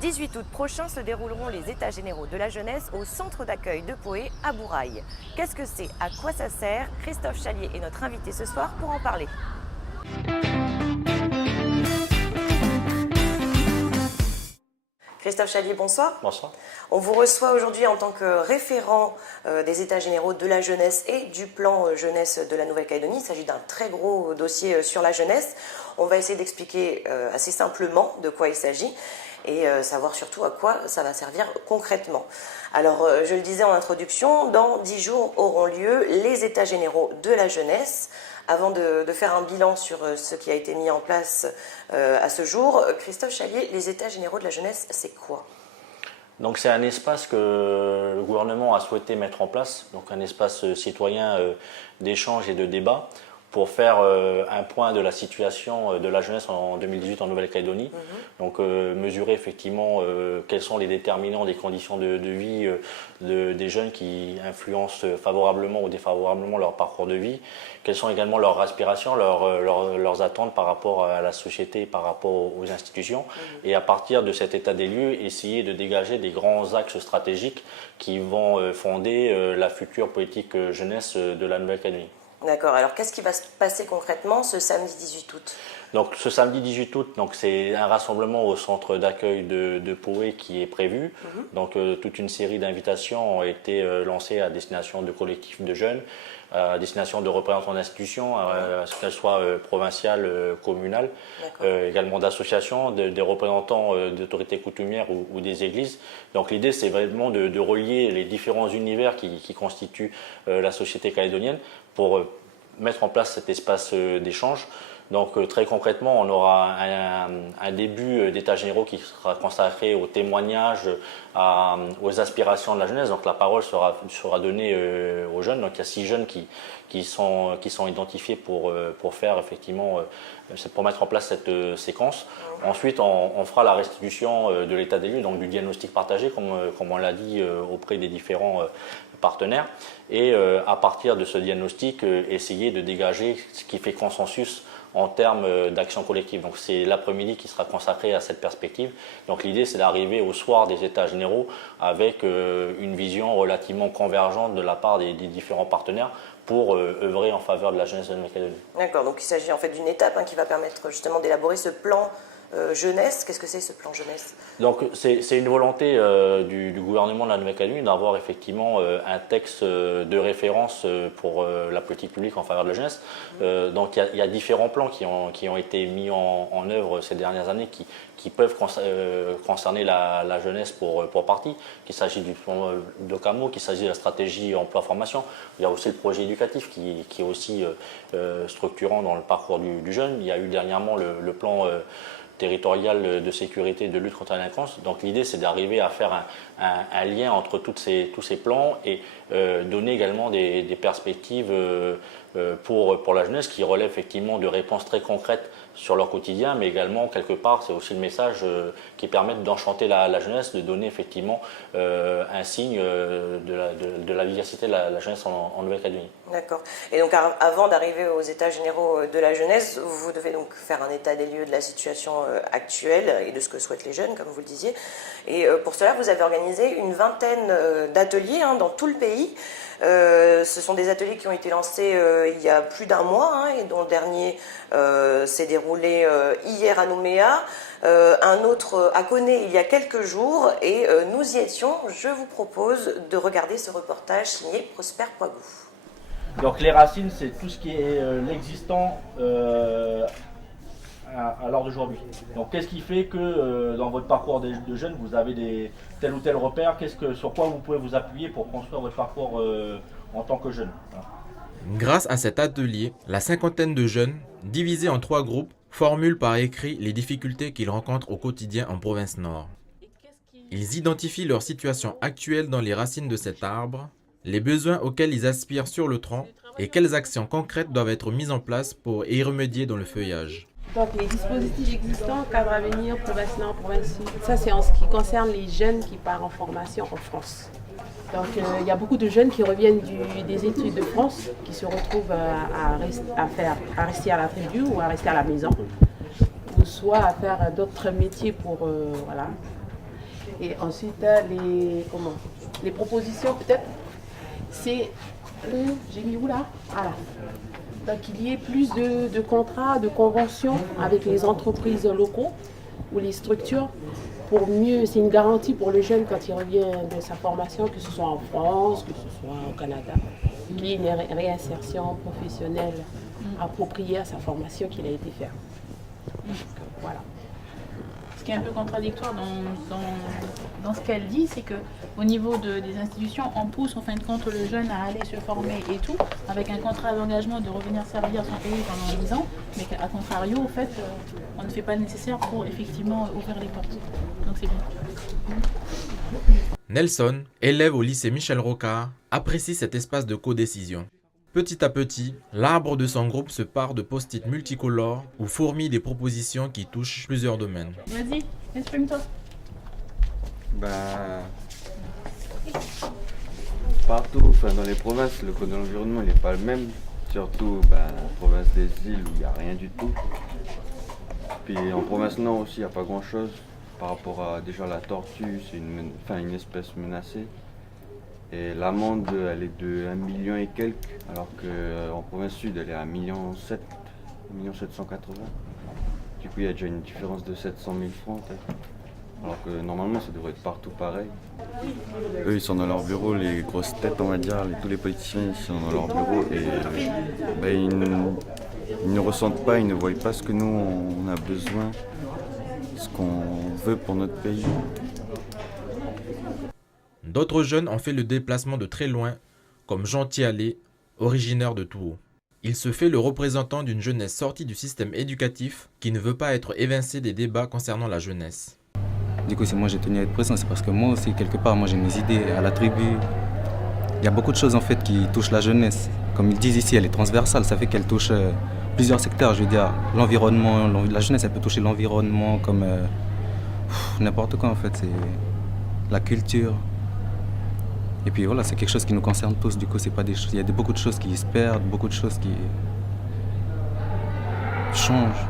18 août prochain se dérouleront les États généraux de la jeunesse au centre d'accueil de Poé à Bourail. Qu'est-ce que c'est? À quoi ça sert? Christophe Chalier est notre invité ce soir pour en parler. Christophe Chalier, bonsoir. Bonsoir. On vous reçoit aujourd'hui en tant que référent des États généraux de la jeunesse et du plan jeunesse de la Nouvelle-Calédonie. Il s'agit d'un très gros dossier sur la jeunesse. On va essayer d'expliquer assez simplement de quoi il s'agit et savoir surtout à quoi ça va servir concrètement. Alors, je le disais en introduction, dans 10 jours auront lieu les États généraux de la jeunesse. Avant de faire un bilan sur ce qui a été mis en place à ce jour, Christophe Chalier, les États généraux de la jeunesse, c'est quoi? Donc c'est un espace que le gouvernement a souhaité mettre en place, donc un espace citoyen d'échange et de débat pour faire un point de la situation de la jeunesse en 2018 en Nouvelle-Calédonie. Donc mesurer effectivement quels sont les déterminants des conditions de vie des jeunes qui influencent favorablement ou défavorablement leur parcours de vie, quelles sont également leurs aspirations, leurs attentes par rapport à la société, par rapport aux institutions, et à partir de cet état des lieux, essayer de dégager des grands axes stratégiques qui vont fonder la future politique jeunesse de la Nouvelle-Calédonie. D'accord, alors qu'est-ce qui va se passer concrètement ce samedi 18 août? Donc ce samedi 18 août, c'est un rassemblement au centre d'accueil de Poé qui est prévu. Donc toute une série d'invitations ont été lancées à destination de collectifs de jeunes, à destination de représentants d'institutions, qu'elles soient provinciales, communales, également d'associations, des représentants d'autorités coutumières ou des églises. Donc l'idée c'est vraiment de relier les différents univers qui constituent la société calédonienne pour mettre en place cet espace d'échange. Donc très concrètement, on aura un début d'états généraux qui sera consacré au témoignage, aux aspirations de la jeunesse. Donc la parole sera donnée aux jeunes. Donc il y a 6 jeunes qui sont identifiés pour faire effectivement, pour mettre en place cette séquence. Ensuite, on fera la restitution de l'état des lieux, donc du diagnostic partagé, comme on l'a dit, auprès des différents partenaires. Et à partir de ce diagnostic, essayer de dégager ce qui fait consensus en termes d'action collective. Donc c'est l'après-midi qui sera consacré à cette perspective. Donc l'idée c'est d'arriver au soir des États généraux avec une vision relativement convergente de la part des différents partenaires pour œuvrer en faveur de la jeunesse de la Nouvelle-Calédonie. D'accord, donc il s'agit en fait d'une étape qui va permettre justement d'élaborer ce plan jeunesse. Qu'est-ce que c'est ce plan jeunesse? Donc c'est une volonté du gouvernement de la Nouvelle-Calédonie d'avoir effectivement un texte de référence pour la politique publique en faveur de la jeunesse. Donc il y a différents plans qui ont été mis en œuvre ces dernières années qui peuvent concerner la jeunesse pour partie, qu'il s'agit du plan de Camo, qu'il s'agit de la stratégie emploi-formation. Il y a aussi le projet éducatif qui est aussi structurant dans le parcours du jeune. Il y a eu dernièrement le plan territorial de sécurité et de lutte contre la délinquance. Donc l'idée c'est d'arriver à faire un lien entre tous ces plans et donner également des perspectives pour la jeunesse qui relèvent effectivement de réponses très concrètes sur leur quotidien, mais également quelque part c'est aussi le message qui permet d'enchanter la jeunesse, de donner effectivement un signe de la vivacité de la jeunesse en Nouvelle-Calédonie. D'accord. Et donc avant d'arriver aux États généraux de la jeunesse, vous devez donc faire un état des lieux de la situation actuelle et de ce que souhaitent les jeunes, comme vous le disiez. Et pour cela, vous avez organisé une vingtaine d'ateliers dans tout le pays. Ce sont des ateliers qui ont été lancés il y a plus d'un mois et dont le dernier s'est déroulé hier à Nouméa, un autre à Koné il y a quelques jours et nous y étions. Je vous propose de regarder ce reportage signé Prosper Poigou. Donc les racines, c'est tout ce qui est l'existant à l'heure d'aujourd'hui. Donc qu'est-ce qui fait que dans votre parcours de jeune, vous avez tel ou tel repère, sur quoi vous pouvez vous appuyer pour construire votre parcours en tant que jeune? Grâce à cet atelier, la cinquantaine de jeunes, divisés en 3 groupes, formulent par écrit les difficultés qu'ils rencontrent au quotidien en province nord. Ils identifient leur situation actuelle dans les racines de cet arbre, les besoins auxquels ils aspirent sur le tronc et quelles actions concrètes doivent être mises en place pour y remédier dans le feuillage. Donc les dispositifs existants, cadre à venir, province nord, province sud, ça c'est en ce qui concerne les jeunes qui partent en formation en France. Donc il y a beaucoup de jeunes qui reviennent des études de France, qui se retrouvent à rester à la tribu ou à rester à la maison, ou soit à faire d'autres métiers pour voilà. Et ensuite, les propositions, peut-être, c'est... j'ai mis où là? Voilà. Donc, qu'il y ait plus de contrats, de conventions avec les entreprises locaux ou les structures pour mieux, c'est une garantie pour le jeune quand il revient de sa formation, que ce soit en France, que ce soit au Canada, qu'il y ait une réinsertion professionnelle appropriée à sa formation qu'il a été faire. Donc, voilà. Ce qui est un peu contradictoire dans ce qu'elle dit, c'est qu'au niveau des institutions, on pousse en fin de compte le jeune à aller se former et tout, avec un contrat d'engagement de revenir servir son pays pendant 10 ans, mais qu'à contrario, en fait, on ne fait pas le nécessaire pour effectivement ouvrir les portes. Donc c'est bien. Nelson, élève au lycée Michel Rocard, apprécie cet espace de codécision. Petit à petit, l'arbre de son groupe se pare de post-it multicolores où fourmillent des propositions qui touchent plusieurs domaines. Vas-y, exprime-toi. Partout, dans les provinces, le code de l'environnement n'est pas le même. Surtout la province des îles où il n'y a rien du tout. Puis en province nord aussi, il n'y a pas grand-chose. Par rapport à déjà la tortue, c'est une espèce menacée. Et l'amende, elle est de 1 million et quelques, alors qu'en province sud, elle est à 1,7 million, 1,780 million. Du coup, il y a déjà une différence de 700 000 francs. Alors que normalement, ça devrait être partout pareil. Eux, ils sont dans leur bureau, les grosses têtes, on va dire, tous les politiciens, ils sont dans leur bureau et ils ne ressentent pas, ils ne voient pas ce que nous, on a besoin, ce qu'on veut pour notre pays. D'autres jeunes ont fait le déplacement de très loin, comme Jean Thialé, originaire de Touo. Il se fait le représentant d'une jeunesse sortie du système éducatif qui ne veut pas être évincée des débats concernant la jeunesse. Du coup, si moi j'ai tenu à être présent, c'est parce que moi aussi, quelque part, moi j'ai mes idées à la tribu. Il y a beaucoup de choses en fait qui touchent la jeunesse. Comme ils disent ici, elle est transversale, ça fait qu'elle touche plusieurs secteurs. Je veux dire, l'environnement, la jeunesse, elle peut toucher l'environnement comme n'importe quoi en fait. C'est la culture. Et puis voilà, c'est quelque chose qui nous concerne tous. Du coup, c'est pas il y a beaucoup de choses qui se perdent, beaucoup de choses qui changent.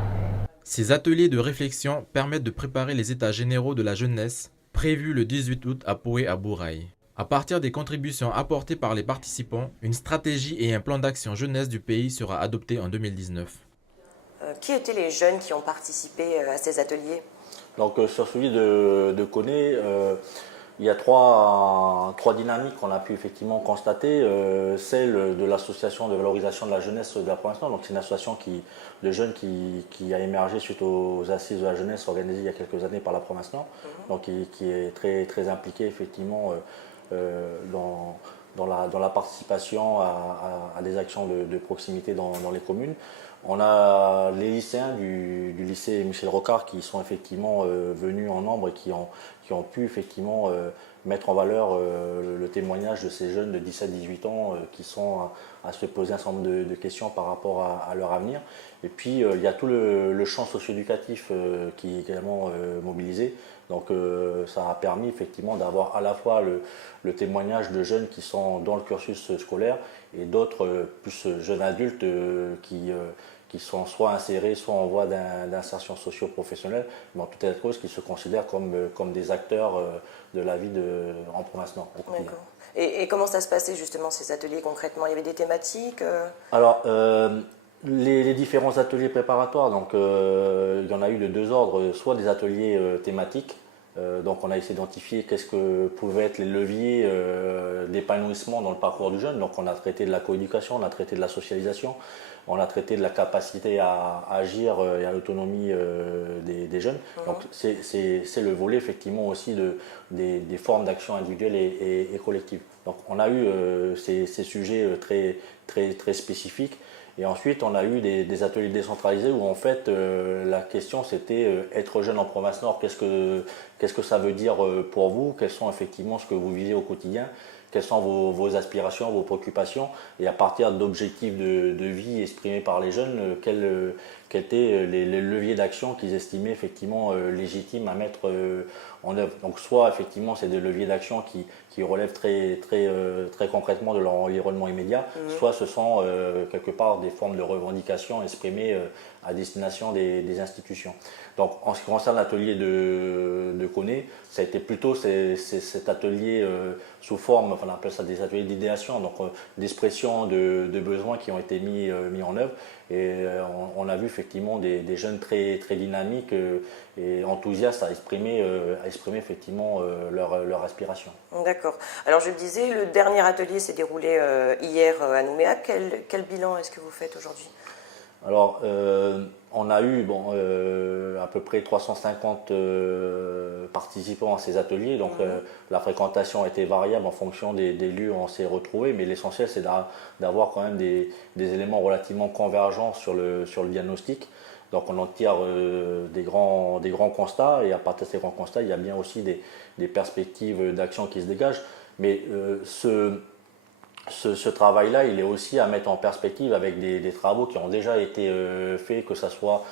Ces ateliers de réflexion permettent de préparer les états généraux de la jeunesse prévus le 18 août à Poé à Bourail. À partir des contributions apportées par les participants, une stratégie et un plan d'action jeunesse du pays sera adopté en 2019. Qui étaient les jeunes qui ont participé à ces ateliers? Donc sur celui de Koné, il y a trois dynamiques qu'on a pu effectivement constater. Celle de l'association de valorisation de la jeunesse de la province Nord, donc c'est une association de jeunes qui a émergé suite aux assises de la jeunesse organisées il y a quelques années par la province Nord, donc qui est très, très impliquée effectivement dans la participation à des actions de proximité dans les communes. On a les lycéens du lycée Michel Rocard qui sont effectivement venus en nombre et qui ont pu effectivement mettre en valeur le témoignage de ces jeunes de 17-18 ans qui sont à se poser un certain nombre de questions par rapport à leur avenir. Et puis il y a tout le champ socio-éducatif qui est également mobilisé. Donc ça a permis effectivement d'avoir à la fois le témoignage de jeunes qui sont dans le cursus scolaire et d'autres plus jeunes adultes qui sont soit insérés, soit en voie d'insertion socio-professionnelle, mais en tout état de cause qui se considèrent comme des acteurs de la vie en province Nord. D'accord. Et comment ça se passait justement ces ateliers concrètement? Il y avait des thématiques Alors, les différents ateliers préparatoires, donc il y en a eu de deux ordres, soit des ateliers thématiques, donc on a essayé d'identifier qu'est-ce que pouvaient être les leviers d'épanouissement dans le parcours du jeune. Donc on a traité de la coéducation, on a traité de la socialisation, on a traité de la capacité à agir et à l'autonomie des jeunes. Donc c'est le volet effectivement aussi des formes d'action individuelles et collectives. Donc on a eu ces sujets très, très, très spécifiques. Et ensuite, on a eu des ateliers décentralisés où en fait la question c'était être jeune en province Nord, qu'est-ce que ça veut dire pour vous, quels sont effectivement ce que vous vivez au quotidien, quelles sont vos aspirations, vos préoccupations, et à partir d'objectifs de vie exprimés par les jeunes, quels étaient les leviers d'action qu'ils estimaient effectivement légitimes à mettre en œuvre. Donc soit effectivement c'est des leviers d'action qui relèvent très concrètement de leur environnement immédiat, soit ce sont quelque part des formes de revendications exprimées à destination des institutions. Donc en ce qui concerne l'atelier de Koné, ça a été plutôt cet atelier sous forme, enfin on appelle ça des ateliers d'idéation, donc d'expression de besoins qui ont été mis en œuvre. Et on a vu effectivement des jeunes très dynamiques et enthousiastes à exprimer effectivement leur aspiration. D'accord. Alors je le disais, le dernier atelier s'est déroulé hier à Nouméa. Quel bilan est-ce que vous faites aujourd'hui? Alors, on a eu à peu près 350 participants à ces ateliers, donc la fréquentation a été variable en fonction des lieux où on s'est retrouvés, mais l'essentiel c'est d'avoir quand même des éléments relativement convergents sur le diagnostic. Donc on en tire des grands constats, et à partir de ces grands constats, il y a bien aussi des perspectives d'action qui se dégagent, mais ce travail-là, il est aussi à mettre en perspective avec des travaux qui ont déjà été faits, que ce soit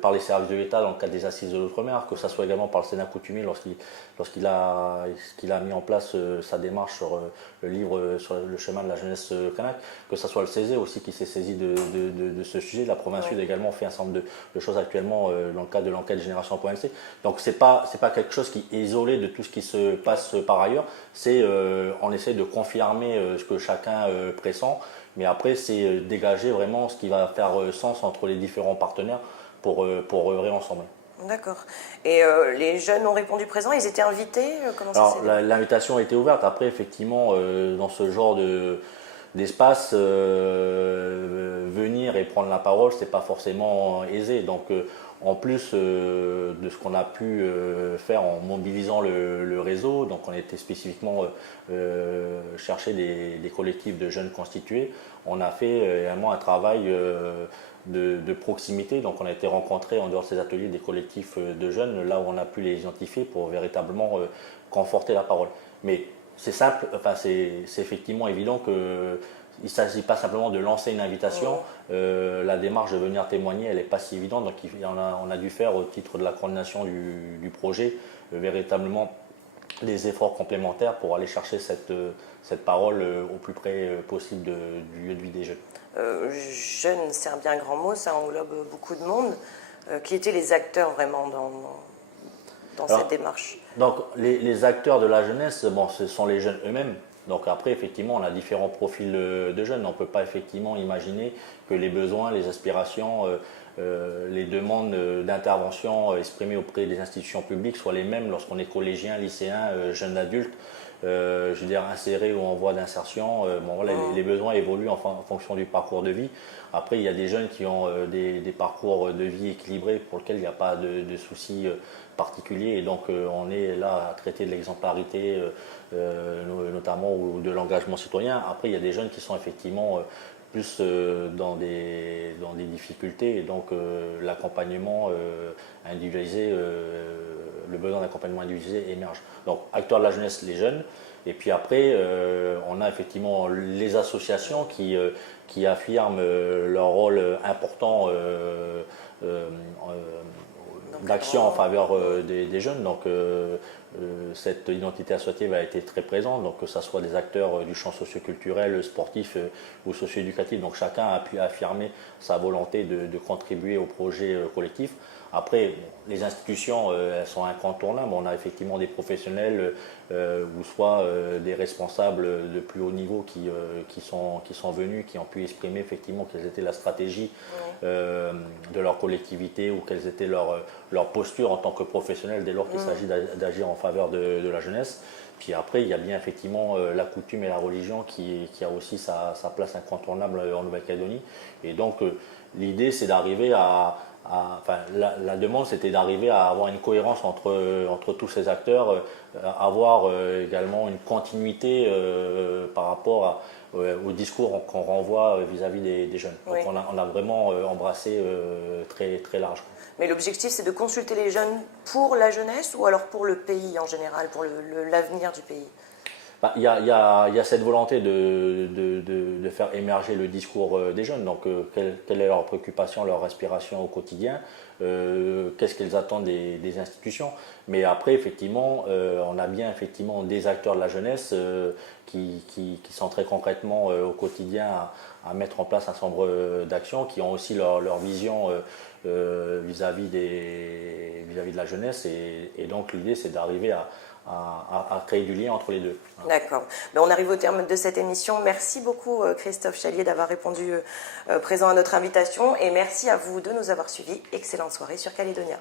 par les services de l'État dans le cadre des Assises de l'Outre-mer, que ce soit également par le Sénat coutumier lorsqu'il a mis en place sa démarche sur le livre sur le chemin de la jeunesse kanak, que ce soit le CESE aussi qui s'est saisi de ce sujet. La province sud également fait un certain nombre de choses actuellement dans le cadre de l'enquête Génération Provinciale. Donc c'est pas quelque chose qui est isolé de tout ce qui se passe par ailleurs, c'est on essaie de confirmer ce que chacun pressent, mais après c'est dégager vraiment ce qui va faire sens entre les différents partenaires pour œuvrer ensemble. D'accord. Et les jeunes ont répondu présent, ils étaient invités? Comment ça s'est fait? L'invitation a été ouverte. Après, effectivement, dans ce genre d'espace, venir et prendre la parole, c'est pas forcément aisé. Donc, en plus de ce qu'on a pu faire en mobilisant le réseau, donc on a été spécifiquement chercher des collectifs de jeunes constitués, on a fait également un travail de proximité. Donc on a été rencontrés en dehors de ces ateliers des collectifs de jeunes, là où on a pu les identifier pour véritablement conforter la parole. Mais c'est simple, enfin c'est effectivement évident que il ne s'agit pas simplement de lancer une invitation. La démarche de venir témoigner, elle n'est pas si évidente. Donc on a dû faire au titre de la coordination du projet véritablement des efforts complémentaires pour aller chercher cette parole au plus près possible du lieu de vie des jeunes. Jeune, c'est un bien grand mot, ça englobe beaucoup de monde. Qui étaient les acteurs vraiment dans cette démarche? Donc les acteurs de la jeunesse, ce sont les jeunes eux-mêmes. Donc après, effectivement, on a différents profils de jeunes. On ne peut pas effectivement imaginer que les besoins, les aspirations, les demandes d'intervention exprimées auprès des institutions publiques soient les mêmes lorsqu'on est collégien, lycéen, jeune adulte, je veux dire inséré ou en voie d'insertion. Les besoins évoluent en fonction du parcours de vie. Après, il y a des jeunes qui ont des parcours de vie équilibrés pour lesquels il n'y a pas de soucis particuliers. Et donc, on est là à traiter de l'exemplarité, notamment, ou de l'engagement citoyen. Après, il y a des jeunes qui sont effectivement plus dans des difficultés, et donc l'accompagnement individualisé, le besoin d'accompagnement individualisé émerge. Donc acteurs de la jeunesse, les jeunes, et puis après on a effectivement les associations qui affirment leur rôle important d'action en faveur des jeunes. Donc cette identité associative a été très présente, donc que ce soit des acteurs du champ socioculturel, sportif ou socio-éducatif. Donc chacun a pu affirmer sa volonté de contribuer au projet collectif. Après, les institutions, elles sont incontournables. On a effectivement des professionnels ou soit des responsables de plus haut niveau qui sont venus, qui ont pu exprimer effectivement quelles étaient la stratégie de leur collectivité, ou quelles étaient leur posture en tant que professionnels dès lors qu'il s'agit d'agir en faveur de la jeunesse. Puis après, il y a bien effectivement la coutume et la religion qui a aussi sa place incontournable en Nouvelle-Calédonie. Et donc, l'idée, c'est d'arriver la demande, c'était d'arriver à avoir une cohérence entre tous ces acteurs, avoir également une continuité par rapport au discours qu'on renvoie vis-à-vis des jeunes. Donc on a vraiment embrassé très, très large. Mais l'objectif, c'est de consulter les jeunes pour la jeunesse, ou alors pour le pays en général, pour l'avenir du pays? Il y a cette volonté de faire émerger le discours des jeunes. Donc, quelle est leur préoccupation, leur aspiration au quotidien, qu'est-ce qu'ils attendent des institutions. Mais après, effectivement, on a bien effectivement des acteurs de la jeunesse qui sont très concrètement au quotidien à mettre en place un certain nombre d'actions, qui ont aussi leur vision vis-à-vis de la jeunesse. Et donc, l'idée, c'est d'arriver à créer du lien entre les deux. D'accord. Ben, on arrive au terme de cette émission. Merci beaucoup Christophe Chalier d'avoir répondu présent à notre invitation et merci à vous de nous avoir suivis. Excellente soirée sur Calédonia.